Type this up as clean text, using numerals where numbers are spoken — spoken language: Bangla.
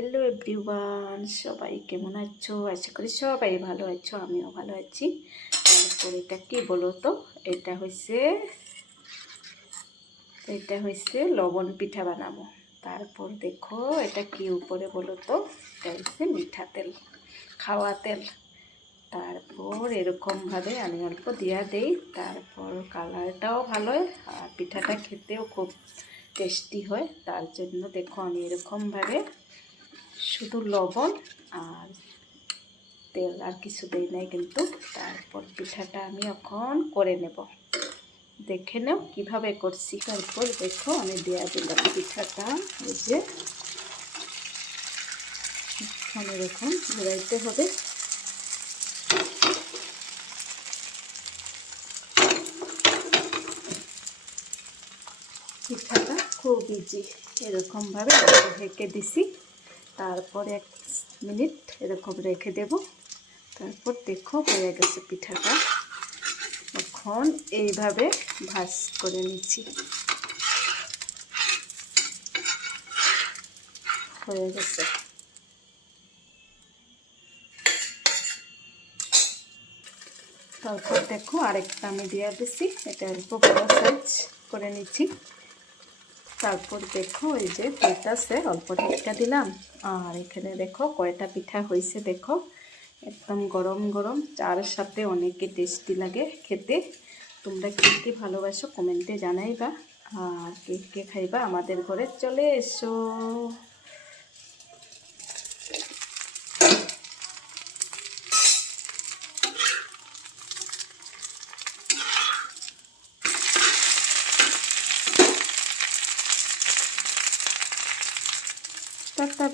হ্যালো এভরিওয়ান, সবাই কেমন আছো? আশা করি সবাই ভালো আছো, আমিও ভালো আছি। তারপর এটা কি বলো তো, এটা হয়েছে লবণ পিঠা বানাবো। তারপর দেখো এটা কি উপরে বলো তো, এটা হচ্ছে মিঠা তেল, খাওয়া তেল। তারপর এরকমভাবে আমি অল্প দিয়া দেই, তারপর কালারটাও ভালো হয় আর পিঠাটা খেতেও খুব টেস্টি হয়। তার জন্য দেখো আমি এরকমভাবে শুধু লবণ আর তেল আর কিছু দেই নাই কিন্তু। তারপর পিঠাটা আমি এখন করে নেব, দেখে নাও কিভাবে করছি। তারপর দেখো আমি দেওয়া দিলাম পিঠাটা, এই যে এরকম ঘোরাইতে হবে। পিঠাটা খুব ইজি, এরকমভাবে ঢেকে দিছি। তারপর 1 মিনিট এরকম রেখে দেব। তারপর দেখো হয়ে গেছে পিঠাটা। এখন এইভাবে ভাজ করে নিচ্ছি, হয়ে গেছে। তারপর দেখো আরেকটা আমি দিয়ে দিচ্ছি, এটা অল্প বড় সাইজ করে নিচ্ছি। তারপর দেখো এই যে হইতাছে, অল্প ঢেকা দিলাম। আর এখানে দেখো কয়টা পিঠা হয়েছে, দেখো একদম গরম গরম, চার সাথে অনেকে টেস্টি লাগে খেতে। তোমরা কে কে ভালোবাসো কমেন্টে জানাইবা, আর কে কে খাইবা আমাদের ঘরে চলে এসো। টাটা।